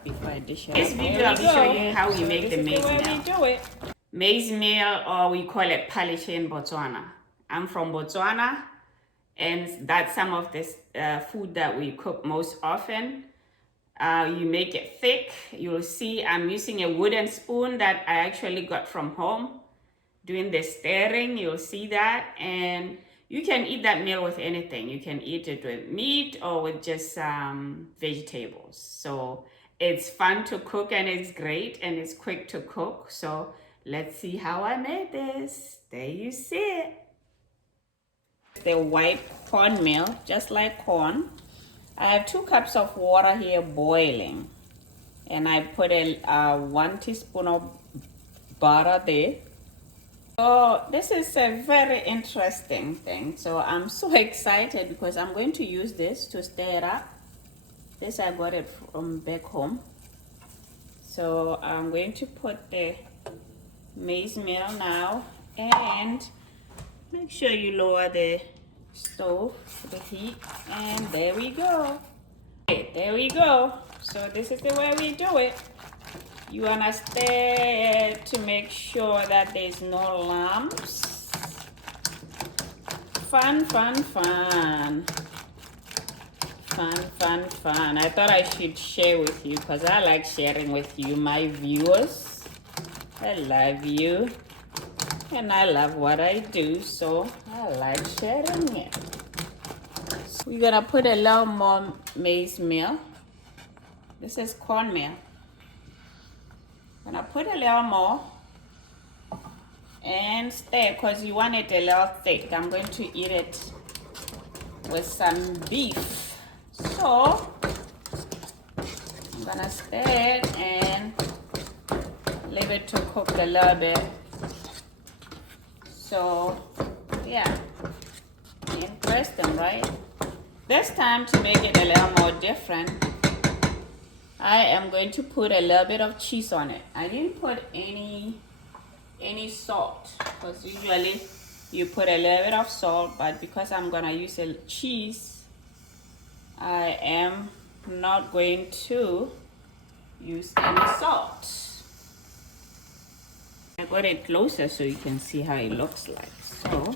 up before I dish it up. This video I'll be showing you how we make the maize meal. We do it. Maize meal, or we call it Phaleche in Botswana. I'm from Botswana, and that's some of this food that we cook most often. You make it thick. You'll see I'm using a wooden spoon that I actually got from home. Doing the stirring, you'll see that. And you can eat that meal with anything. You can eat it with meat or with just vegetables. So it's fun to cook and it's great and it's quick to cook. So let's see how I made this. There you see it. The white cornmeal, just like corn. I have 2 cups of water here boiling, and I put a 1 teaspoon of butter there. So this is a very interesting thing. So I'm so excited because I'm going to use this to stir it up. This I got it from back home. So I'm going to put the maize meal now, and make sure you lower the stove, the heat, and there we go. Okay, there we go. So this is the way we do it. You wanna stir it to make sure that there's no lumps. Fun, fun, fun. Fun, fun, fun. I thought I should share with you because I like sharing with you, my viewers. I love you. And I love what I do, so I like sharing it. So we're gonna put a little more maize meal. This is cornmeal. Gonna put a little more and stir because you want it a little thick. I'm going to eat it with some beef. So I'm gonna stir it and leave it to cook a little bit. So, yeah, interesting, right? This time, to make it a little more different, I am going to put a little bit of cheese on it. I didn't put any salt, because usually you put a little bit of salt, but because I'm gonna use a cheese, I am not going to use any salt. I got it closer so you can see how it looks like. So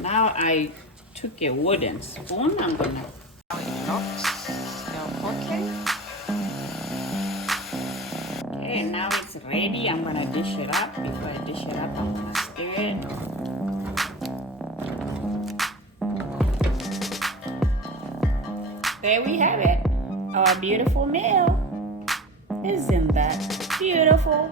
now I took a wooden spoon. I'm gonna how it looks. Still cooking. Okay, now it's ready. I'm gonna dish it up. Before I dish it up, I'm gonna stir it. There we have it. Our beautiful meal. Isn't that beautiful?